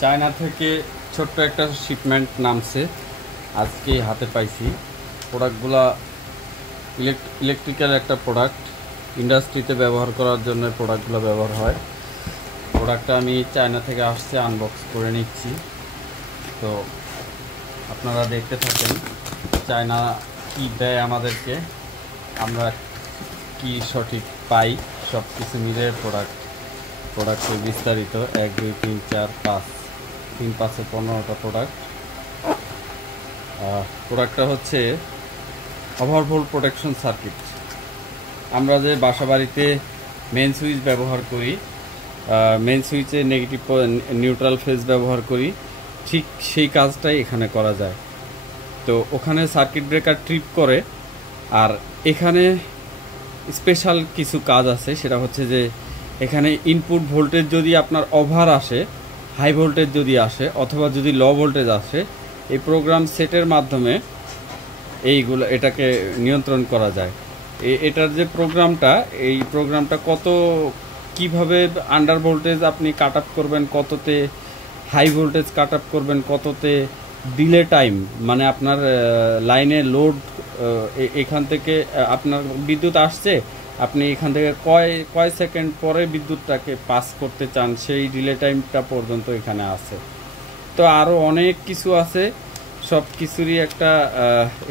China থেকে ছোট্ট একটা শিপমেন্ট নামছে, আজকে হাতে পাইছি। প্রোডাক্টগুলা ইলেকট্রিক্যাল একটা প্রোডাক্ট, ইন্ডাস্ট্রিতে ব্যবহার করার জন্য প্রোডাক্টগুলো ব্যবহার হয়। প্রোডাক্টটা আমি চায়না থেকে আসছে, আনবক্স করে নিচ্ছি। তো আপনারা দেখতে থাকেন চায়না কি দেয় আমাদেরকে, আমরা কি সঠিক পাই, সব কিছু মিলে প্রোডাক্টের বিস্তারিত 1 2 3 4 5 3 5 15টা প্রোডাক্টটা হচ্ছে ওভারভোল্ট প্রোটেকশন সার্কিট। আমরা যে বাসা বাড়িতে মেন সুইচ ব্যবহার করি, মেন সুইচে নেগেটিভ নিউট্রাল ফেজ ব্যবহার করি, ঠিক সেই কাজটাই এখানে করা যায়। তো ওখানে সার্কিট ব্রেকার ট্রিপ করে, আর এখানে স্পেশাল কিছু কাজ আছে। সেটা হচ্ছে যে এখানে ইনপুট ভোল্টেজ যদি আপনার ওভার আসে, হাই ভোল্টেজ যদি আসে, অথবা যদি লো ভোল্টেজ আসে, এই প্রোগ্রাম সেটের মাধ্যমে এটাকে নিয়ন্ত্রণ করা যায়। এটার যে প্রোগ্রামটা কিভাবে আন্ডার ভোল্টেজ আপনি কাট আপ করবেন, কততে হাই ভোল্টেজ কাট আপ করবেন, কততে ডিলে টাইম, মানে আপনার লাইনে লোড, এখান থেকে আপনার বিদ্যুৎ আসছে, আপনি এখান থেকে কয় সেকেন্ড পরে বিদ্যুৎটাকে পাস করতে চান, সেই ডিলে টাইমটা পর্যন্ত এখানে আছে। তো আরও অনেক কিছু আছে, সব কিছুরই একটা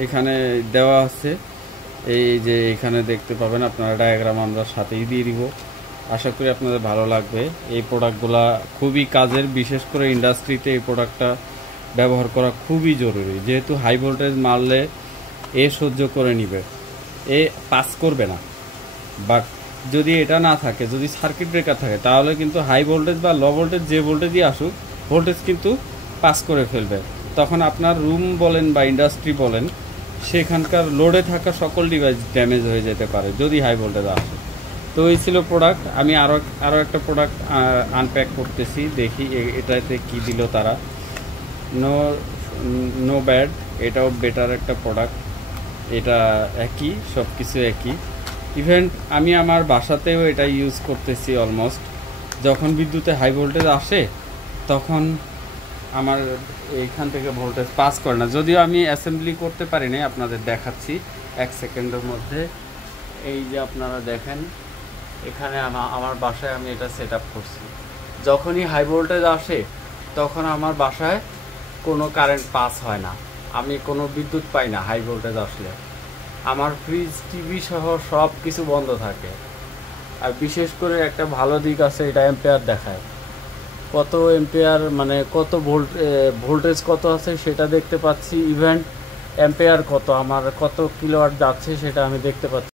এখানে দেওয়া আছে। এই যে এখানে দেখতে পাবেন আপনারা, ডায়াগ্রাম আমরা সাথেই দিয়ে দিব। আশা করি আপনাদের ভালো লাগবে। এই প্রোডাক্টগুলা খুবই কাজের, বিশেষ করে ইন্ডাস্ট্রিতে এই প্রোডাক্টটা ব্যবহার করা খুবই জরুরি, যেহেতু হাই ভোল্টেজ মারলে সহ্য করে নিবে, পাস করবে না। বাট যদি এটা না থাকে, যদি সার্কিট ব্রেকার থাকে, তাহলে কিন্তু হাই ভোল্টেজ বা লো ভোল্টেজ, যে ভোল্টেজই আসুক, ভোল্টেজ কিন্তু পাস করে ফেলবে। তখন আপনার রুম বলেন বা ইন্ডাস্ট্রি বলেন, সেখানকার লোডে থাকা সকল ডিভাইস ড্যামেজ হয়ে যেতে পারে যদি হাই ভোল্টেজ আসে। তো এই ছিল প্রোডাক্ট। আমি আরও একটা প্রোডাক্ট আনপ্যাক করতেছি, দেখি এটাতে কি দিল তারা। নো ব্যাড, এটাও বেটার একটা প্রোডাক্ট। এটা একই, সব কিছু একই। ইভেন আমি আমার বাসাতেও এটা ইউজ করতেছি অলমোস্ট। যখন বিদ্যুতে হাই ভোল্টেজ আসে, তখন আমার এইখান থেকে ভোল্টেজ পাস করে না। যদিও আমি অ্যাসেম্বলি করতে পারি না, আপনাদের দেখাচ্ছি 1 সেকেন্ডের মধ্যে। এই যে আপনারা দেখেন, এখানে আমার বাসায় আমি এটা সেট আপ করছি। যখনই হাই ভোল্টেজ আসে, তখন আমার বাসায় কোনো কারেন্ট পাস হয় না, আমি কোনো বিদ্যুৎ পাই না। হাই ভোল্টেজ আসলে আমার ফ্রিজ, টিভি সহ সব কিছু বন্ধ থাকে। আর বিশেষ করে একটা ভালো দিক আছে, এটা অ্যাম্পিয়ার দেখায়, কত অ্যাম্পিয়ার, মানে কত ভোল্টেজ কত আছে সেটা দেখতে পাচ্ছি। ইভেন অ্যাম্পিয়ার কত, আমার কত কিলোওয়াট যাচ্ছে সেটা আমি দেখতে পাচ্ছি।